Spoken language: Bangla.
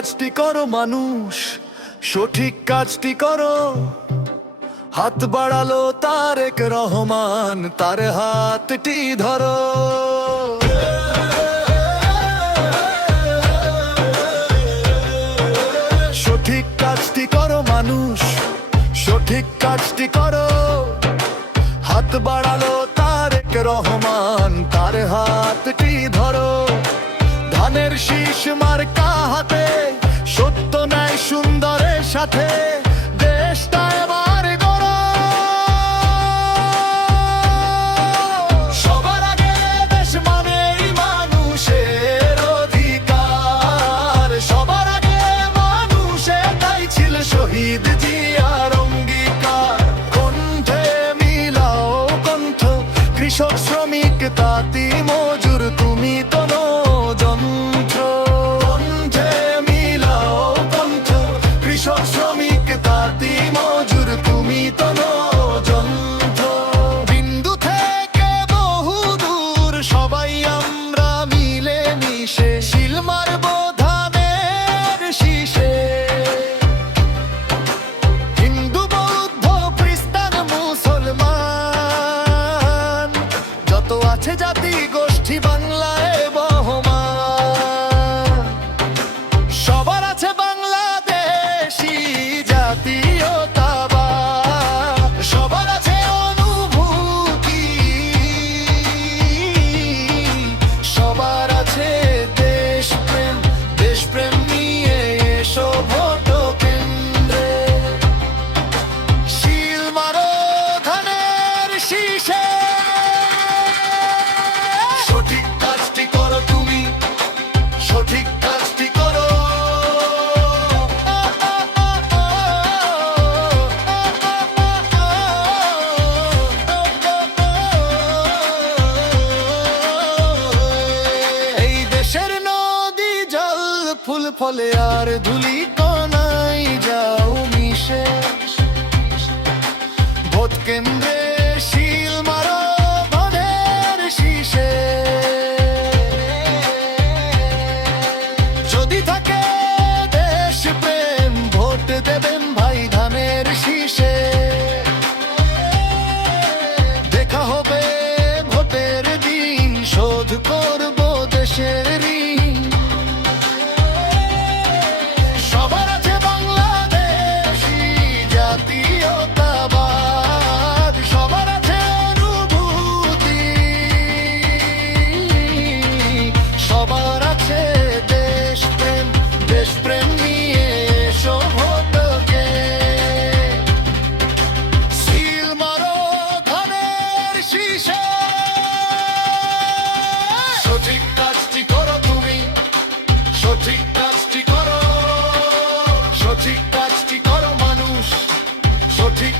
কাজটি করো মানুষ, সঠিক কাজটি করো। হাত বাড়ালো তারেক রহমান, তার হাতটি ধরো। সঠিক কাজটি করো মানুষ, সঠিক কাজটি করো। হাত বাড়ালো তারেক রহমান, তার হাতটি ধরো। ধানের শীষ মার্কা হাতে, সত্য ন্যায় সুন্দরের সাথে দেশটা এবার গড়ো। সবার আগে দেশ মানেই মানুষের অধিকার, সবার আগে মানুষে তাই ছিল শহীদ জিয়ার অঙ্গীকার। কণ্ঠে মিলাও কণ্ঠ, কৃষক শ্রমিক তাঁতি মজুর, তুমি তো যন্ত্র। কণ্ঠে মিলাও কণ্ঠ, কৃষক শ্রমিক তাঁতি মজুর, তুমি তো যন্ত্র। বিন্দু থেকে বহু দূর সবাই আমরা মিলে মিশে শিল মারব ধানের শীষে। হিন্দু বৌদ্ধ খ্রিস্টান মুসলমান, যত আছে জাতি গোষ্ঠী বাংলায় বহমান। সবার আছে বাংলাদেশী জাতীয়তাবাদ, সবার আছে অনুভূতি, সবার আছে দেশপ্রেম। দেশপ্রেম নিয়ে এসো ভোট কেন্দ্রে, শিল মারো ধানের শীষে। সঠিক কাজটি করো তুমি, সঠিক কাজটি করো। এই দেশের নদী জল ফুল ফলে আর ধুলি কণাই যাও মিশে। ভোট কেন্দ্রে শিল মারো ধানের শীষে। যদি থাকে দেশ প্রেম, ভোট দেবেন ভাই ধানের শীষে। দেখা হবে ভোটের দিন, শোধ করব দেশের ঋণ। সবার আছে বাংলাদেশী জাতীয়তাবাদ, সবার আছে অনুভূতি, সবার আছে দেশপ্রেম। দেশপ্রেম নিয়ে এসো ভোটকে, সিল মারো ধানের শীষে। সঠিক কাজটি করো তুমি, সঠিক কাজটি করো। সঠিক কাজটি করো মানুষ, সঠিক